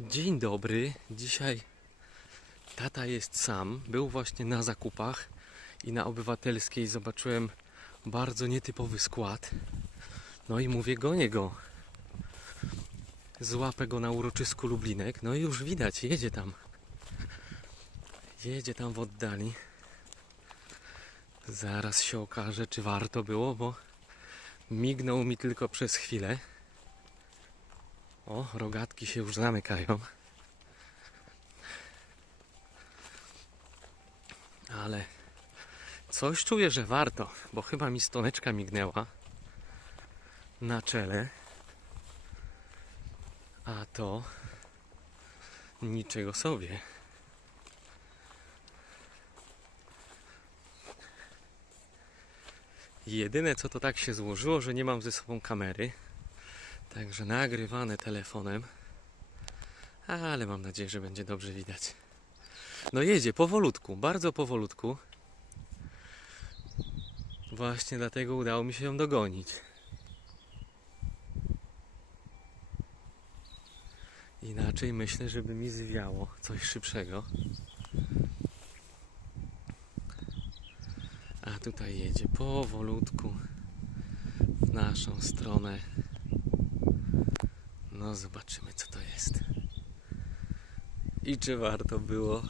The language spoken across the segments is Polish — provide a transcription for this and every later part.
Dzień dobry. Dzisiaj tata jest sam. Był właśnie na zakupach i na obywatelskiej zobaczyłem bardzo nietypowy skład. No i mówię, gonię go. Złapę go na uroczysku Lublinek. No i już widać, jedzie tam. Jedzie tam w oddali. Zaraz się okaże, czy warto było, bo mignął mi tylko przez chwilę. O, rogatki się już zamykają. Ale coś czuję, że warto, bo chyba mi stoneczka mignęła na czele. A to niczego sobie. Jedyne co to tak się złożyło, że nie mam ze sobą kamery. Także nagrywane telefonem. Ale mam nadzieję, że będzie dobrze widać. No jedzie powolutku, bardzo powolutku. Właśnie dlatego udało mi się ją dogonić. Inaczej myślę, żeby mi zwiało coś szybszego. A tutaj jedzie powolutku w naszą stronę. No zobaczymy co to jest. I czy warto było?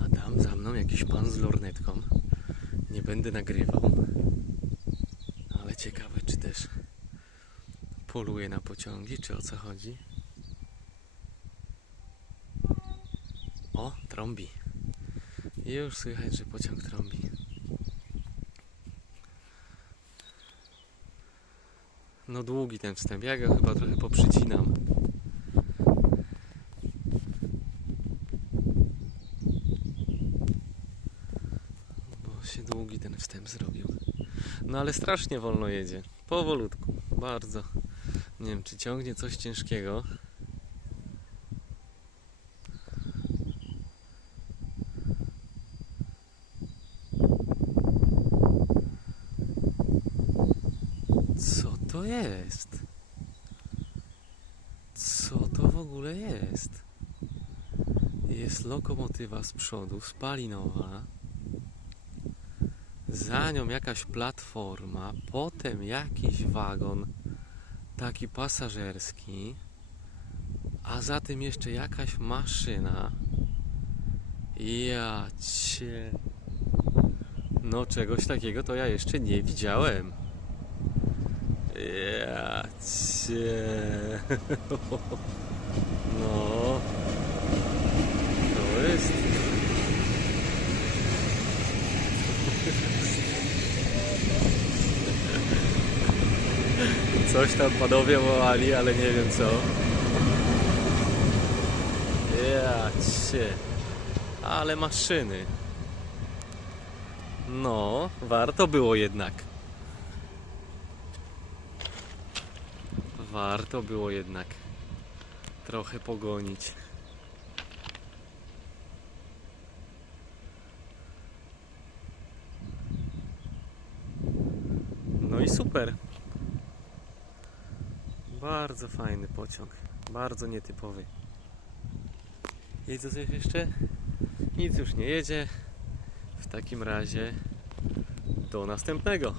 A za mną jakiś pan z lornetką. Nie będę nagrywał. Ale ciekawe, czy też poluje na pociągi, czy o co chodzi. O, trąbi. Już słychać, że pociąg trąbi. No długi ten wstęp, ja go chyba trochę poprzycinam. Bo się długi ten wstęp zrobił. No ale strasznie wolno jedzie. Powolutku. Bardzo. Nie wiem, czy ciągnie coś ciężkiego. Co to jest? Co to w ogóle jest? Jest lokomotywa z przodu, spalinowa. Za nią jakaś platforma, potem jakiś wagon, taki pasażerski, a za tym jeszcze jakaś maszyna. Ja cię. No, czegoś takiego to ja jeszcze nie widziałem. Ja cię. No. To jest. Coś tam panowie wołali, ale nie wiem co. Ja cię. Ale maszyny. No, warto było jednak. Warto było jednak trochę pogonić. No i super. Bardzo fajny pociąg. Bardzo nietypowy. Jedzie coś jeszcze? Nic już nie jedzie. W takim razie do następnego.